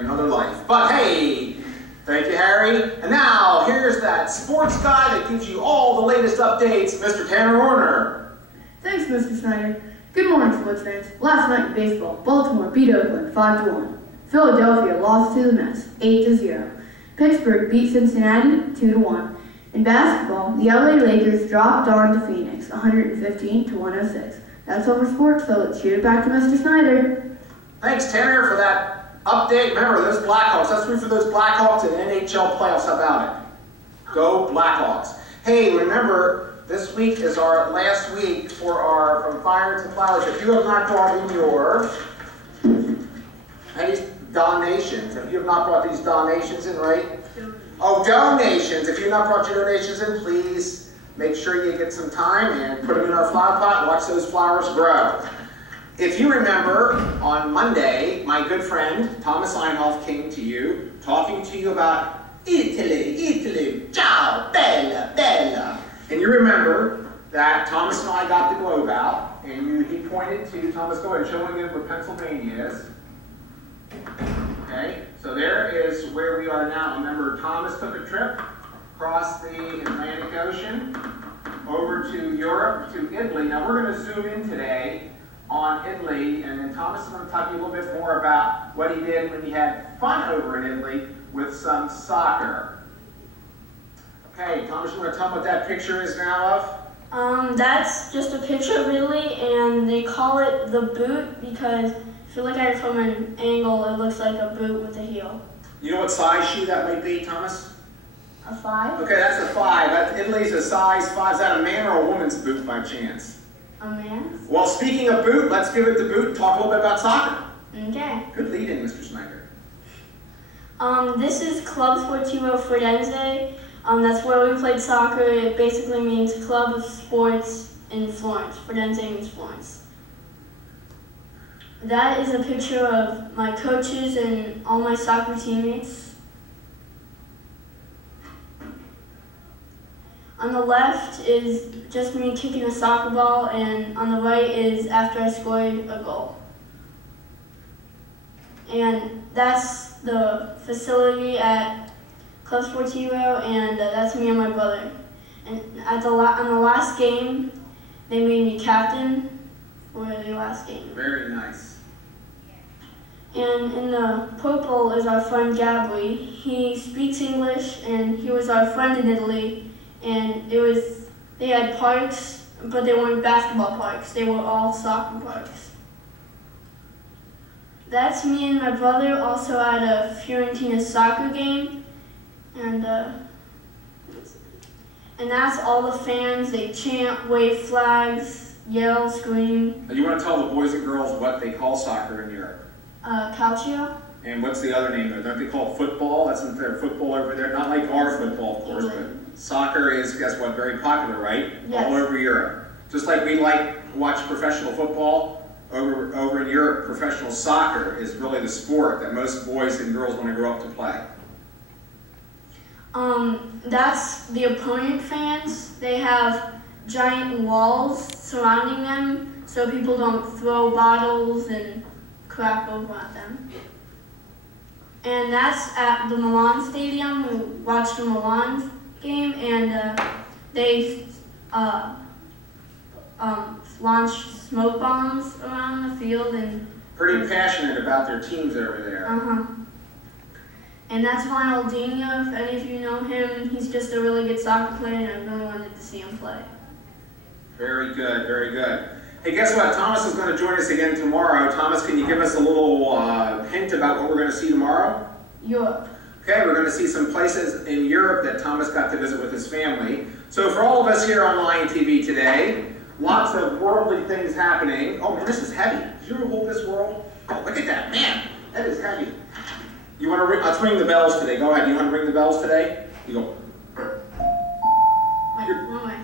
Another life. But hey, thank you, Harry. And now, here's that sports guy that gives you all the latest updates, Mr. Tanner Warner. Thanks, Mr. Snyder. Good morning, sports fans. Last night in baseball, Baltimore beat Oakland 5-1. Philadelphia lost to the Mets 8-0. Pittsburgh beat Cincinnati 2-1. In basketball, the LA Lakers dropped on to Phoenix 115-106. That's all for sports, so let's shoot it back to Mr. Snyder. Thanks, Tanner, for that update. Remember, those Blackhawks. Let's root for those Blackhawks in NHL playoffs. How about it? Go Blackhawks. Hey, remember, this week is our last week for our From Fire to Flowers. If you have not brought in your donations, if you have not brought these donations in, right? Oh, donations. If you've not brought your donations in, please make sure you get some time and put them in our flower pot and watch those flowers grow. If you remember, on Monday, my good friend Thomas Einhoff came to you, talking to you about Italy, Italy, ciao, bella, bella. And you remember that Thomas and I got the globe out, and he pointed to, Thomas, go ahead, showing him where Pennsylvania is. Okay, so there is where we are now. Remember, Thomas took a trip across the Atlantic Ocean over to Europe, to Italy. Now we're going to zoom in today on Italy, and then Thomas is going to talk to you a little bit more about what he did when he had fun over in Italy with some soccer. Okay, Thomas, you want to tell me what that picture is now of? That's just a picture of Italy, and they call it the boot because if you look at it from an angle, it looks like a boot with a heel. You know what size shoe that might be, Thomas? A 5? Okay, that's a 5. Italy's a size 5. Is that a man or a woman's boot by chance? A man's? Well, speaking of boot, let's give it the boot and talk a little bit about soccer. Okay. Good lead-in, Mr. Snyder. This is Club Sportivo Firenze. That's where we played soccer. It basically means Club of Sports in Florence. Firenze means Florence. That is a picture of my coaches and all my soccer teammates. On the left is just me kicking a soccer ball, and on the right is after I scored a goal. And that's the facility at Club Sportivo, and that's me and my brother. And on the last game, they made me captain for the last game. Very nice. And in the purple is our friend Gabri. He speaks English, and he was our friend in Italy. And they had parks, but they weren't basketball parks. They were all soccer parks. That's me and my brother also at a Fiorentina soccer game. And that's all the fans. They chant, wave flags, yell, scream. You want to tell the boys and girls what they call soccer in Europe? Calcio. And what's the other name there? Don't they call it football? That's not their football over there. Not like our football, of course, but soccer is, guess what, very popular, right? Yes. All over Europe. Just like we like to watch professional football, over in Europe, professional soccer is really the sport that most boys and girls want to grow up to play. That's the opponent fans. They have giant walls surrounding them so people don't throw bottles and crap over at them. And that's at the Milan Stadium. We watched the Milan game, and they launched smoke bombs around the field. And pretty passionate about their teams over there. And that's Ronaldinho. If any of you know him, he's just a really good soccer player, and I really wanted to see him play. Very good, very good. Hey, guess what? Thomas is going to join us again tomorrow. Thomas, can you give us a little hint about what we're going to see tomorrow? Europe. Okay, we're going to see some places in Europe that Thomas got to visit with his family. So for all of us here on Lion TV today, lots of worldly things happening. Oh, man, this is heavy. Did you ever hold this world? Oh, look at that. Man, that is heavy. You want to ring? Let's ring the bells today. Go ahead. You want to ring the bells today? You go.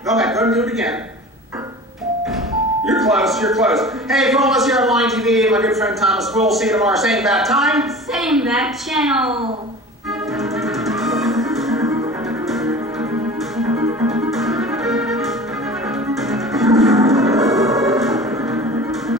Go ahead. Go and do it again. You're close, you're close. Hey, for all of us here on Lion TV, my good friend Thomas, we'll see you tomorrow. Same bad time. Same bad channel.